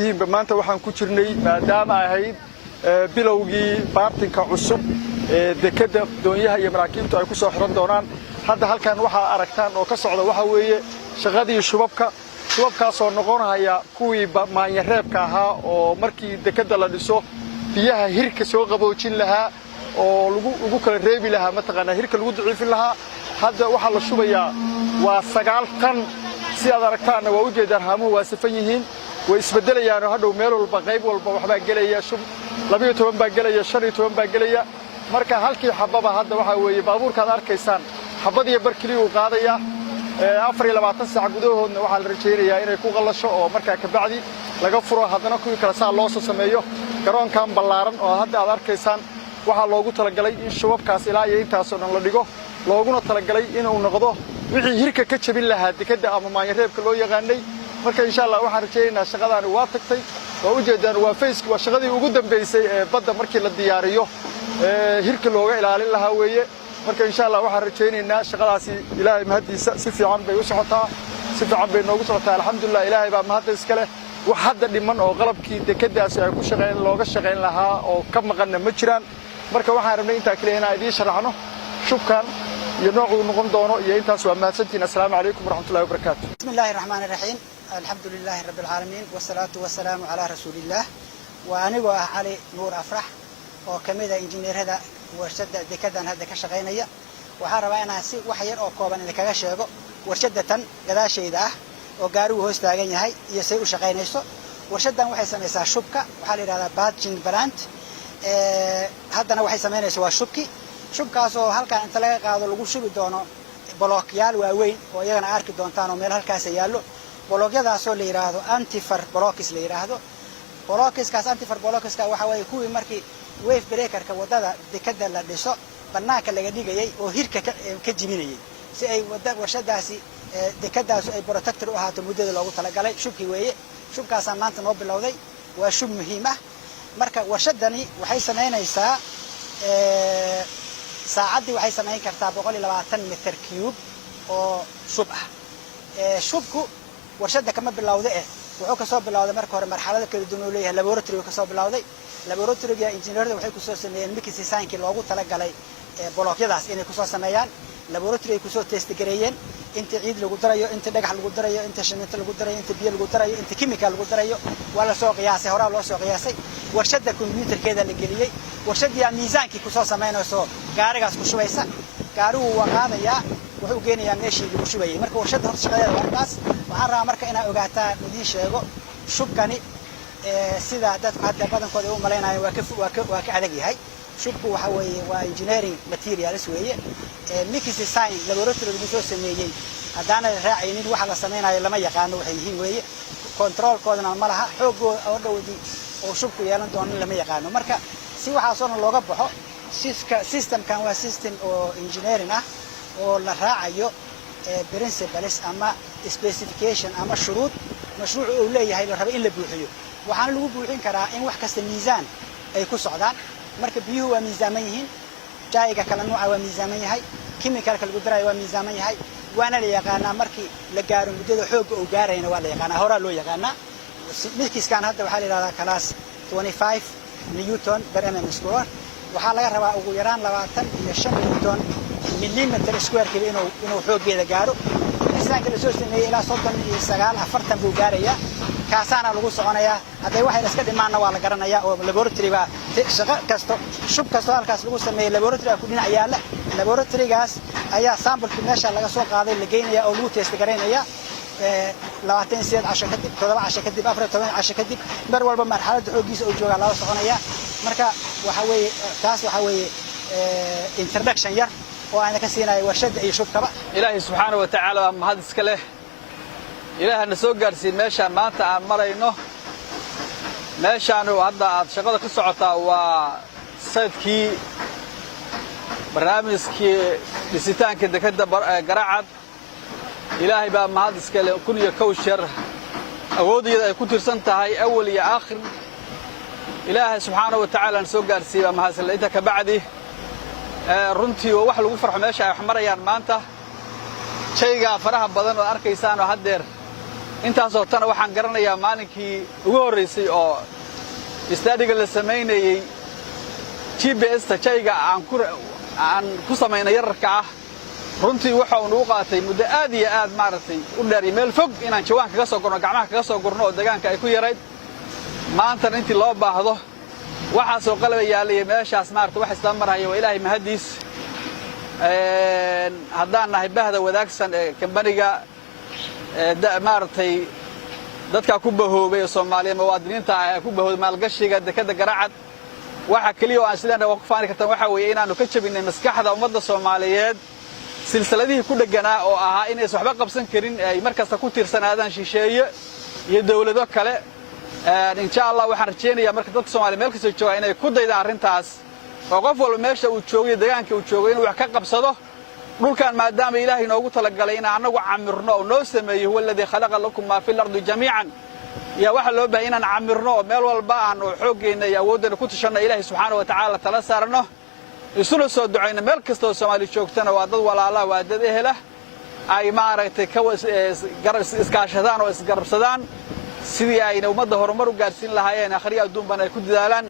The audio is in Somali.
ogtihiin maanta waxaan ku jirnay maadaama ahayd bilowgii baartinka cusub dekada doonyaha iyo maraakiibtu ay ku soo xiran doonaan hadda halkan waxa aragtaan oo ka socda waxa weeye shaqadii shubabkaasoo noqonaya kuwii maanyareebka ahaa oo markii dekada la dhiso biyaha hirka soo qaboojin lahaa oo lagu kala reebi lahaa mataqaanaa hirka lagu daciifin lahaa hadda waxa la shubayaa waa 9 tan si aad aragtaan waa u jeedaan haamuhu waa safan yihiin way isbedelayaan oo hadhow meel walba qayb walba waxba gelaya shub 12 baa gelaya 15 baa gelaya marka halkii xababa hadda waxa weeye baabuurka aad arkaysaan xabadii barkili uu qaadaya 24 saac gudahoodna waxa la rajaynayaa inay ku qalasho oo marka ka bacdi laga furo haddana kuwii kala saa loo soo sameeyo garoonkan ballaaran oo hadda aad arkaysaan waxa loogu talagalay in shubabkaas ilaa iyo intaas oo dhan la dhigo looguna talagalay inuu noqdo wixii hirka ka jabin lahaa dekada ama maanyareebka loo yaqaanay marka insha Allah waxaan rajaynaynaa shaqadaani waa tagtay oo u jeedaan waa face waa shaqadii ugu dambeysay ee badda markii la diyaariyo hirka looga ilaalin lahaa weeye marka insha Allah waxaan rajaynaynaa shaqadaasi Ilaahay mahadiisa si fiican bay u socotaa si fiican bay noogu socotaa alxamdulillah Ilaahay baa mahad iska leh wax hadda dhiman oo qalabkii dekadaasi ay ku shaqeyn looga shaqeyn lahaa oo ka maqan ma jiraan marka waxaan rabnay inta kale inaan idin sharaxno shubkan iyo noocu noqon doono iyo intaas waa mahadsantiin assalaamu calaykum waraxmatullaahi wabarakaatuh bismillaahir rahmaanir rahiim alxamdulillaahi rabbil caalamiin wasalaatu wasalaamu calaa rasuulillaah wa anigoo ah cali nuur afrax oo kamid ah injineerada warshada dekadan hadda ka shaqeynaya waxaan rabaa inaan si wax yar oo kooban idinkaga sheego warshada tan gadaashayda ah oo gaarigu hoos taagan yahay iyo say u shaqeynayso warshadan waxay samaysaa shubka waxaa la yiraahdaa batching plant haddana waxay samaynaysaa waa shubkaas oo halkaan inta laga qaado lagu shubi doono blookyaal waaweyn oo iyagana arki doontaan oo meel halkaas yaalo blookyadaasoo la yiraahdo antifar blocks la yiraahdo blockaas antifar blocks-ka waxa weeye kuwii markii wave breaker-ka wadada dekada la dhiso banaanka laga dhigayay oo hirka ka jibinayay si ay warshadaasi dekadaas ay protector u ahaato muddada loogu talagalay shubkii weeye shubkaas maanta noo bilowday waa shub muhiim ah marka warshadani waxay sameynaysaa saacadii waxay sameyn kartaa 120 mitir cube oo shub ah shubku warshada kama bilowday wuxuu ka soo bilowday marka hore marxalada kala duwan oo leeyahay laboratory ka soo bilowday laboratory-ga injineerada waxay ku soo sameeyeen mix design-kii loogu talagalay blookyadaas inay ku soo sameeyaan laboratory ku soo test gareeyeen inta ciid lagu darayo inta dhagax lagu darayo inta shamiinta lagu darayo inta biyo lagu darayo inta chemical lagu darayo waa la soo qiyaasay hore loo soo qiyaasay warshada computer-keeda la geliyay warshadii miisaankii ku soo sameynayso gaarigaas ku shubaysa gaarigu waa qaadaya wuxuu geenayaa meeshii lagu shubayay marka warshada horta shaqadeeda waa intaas waxaan rabaa marka inaan ogaataa idin sheego shubkani sida dadku hadda badankooda u maleynayaan waa ka adag yahay shubku waxa weeye waa engineering materials weeye mix design laboratory lagu soo sameeyay hadana raacaynin waxa la sameynayo lama yaqaan waxay yihiin weeye control-koodana ma laha xoogooda oo dhawdi oo shubku yeelan doono lama yaqaan marka si waxa soo looga baxo system-kan waa system oo engineering ah oo la raacayo principles ama specification ama shuruud mashruuc uu leeyahay la rabo in la buuxiyo waxaan lagu buuxin karaa in wax kasta miisaan ay ku socdaan marka biyuhu waa miisaaman yihiin jaayga kala nooca waa miisaaman yahay chemical-ka lagu darayo waa miisaaman yahay waana la yaqaanaa markii la gaaro muddada xoogga uu gaarayna waa la yaqaanaa hore loo yaqaanaa midkiiskan hadda waxaa la yiraahdaa class 25 newton per mm square waxaa laga rabaa ugu yaraan 25 newton millimeter square kale inuu xooggeeda gaaro miisaanka la soo sameeyay ilaa 39 40 buu gaarayaa kaasaana lagu soconayaa haday waxay iska dhimaana waa la garanayaa oo laboratory-ga shaqo kasto shub kasto halkaas lagu sameeyay laboratory ku dhinac yaala laboratory-gaas ayaa sample-ki meesha laga soo qaaday la geynayaa oo lagu test gareynaya 28 casho kadib 7 casho kadib 14 casho kadib mar walba marxaladda xoogiisa uu jooga la soconaya marka waxa weeye taas waxa weeye introduction yar oo aan ka siinayo warshada iyo shubkaba ilaahay subhanahu wa ta'ala mahad iska leh ilaahana soo gaarsiin meesha maanta aan marayno meeshaan hadda aad shaqada ka socotaa waa sayidkii barnaamijkii dhisitaanka dekada Garacad ilaahay baa mahad iska leh kun iyo kow shar awoodiyada ay ku tirsan tahay awal iyo aakhir ilaahay subhanahu wa ta'ala soo gaarsiin mahad iska leh inta ka bacdi runtii wax lagu farxo meesha ay wax marayaan maanta shayga faraha badan oo arkaysaan oo hadeer intaasoo tan waxaan garanayaa maalinkii ugu horreysay oo istaadiga la samaynayey GPS-ta jayga aan ku samaynay yararka ah runtii waxa uu u qaatay muddo aad iyo aad maaragtay u dheer meel fog inaan jawaan kaga soo gurno gacmaha kaga soo gurno oo deegaanka ay ku yarayd maanta intii loo baahdo waxa soo qalab yaalay meeshaas maaragtay wax isla maraya waa Ilaahay mahadiis haddaan nahay bahda wadaagsan ee kambaniga maaragtay dadka ku bahoobay Soomaaliya muwaadiniinta ah ku bahoobay maalgashiga dekada Garacad waxa kaliya oo aan sidaan ku faani kartaan waxa weeye inaanu ka jabinay maskaxda ummadda Soomaaliyeed silsiladihii ku dhaganaa oo ahaa inay waxba qabsan karin ay markasta ku tiirsanaadaan shisheeye iyo dawlado kale insha Allah waxaan rajeynayaa marka dadka Soomaaliyeed meel kasta jooga inay ku daydaan arintaas oo qof walba meesha uu joogay deegaanka uu joogay inuu wax ka qabsado dhulkan maadaama Ilaahay noogu talagalay in anagu camirno oo noo sameeyo walladii khalaqa lakum ma fil ardi jamiican ya waxa loo baahan inaan camirno oo meel walba aan xooggeena iyo awoodana ku tashano Ilaahay subhanahu wa ta'ala tala saarno isuna soo ducayna meel kasta oo Soomaali joogtana waa dad walaalaha waa dad ehela ay maaragtay ka iskaashadaan oo isgarabsadaan sidii ay ummadda horumar u gaarsiin lahaayeen akhriya adduunban ay ku dadaalaan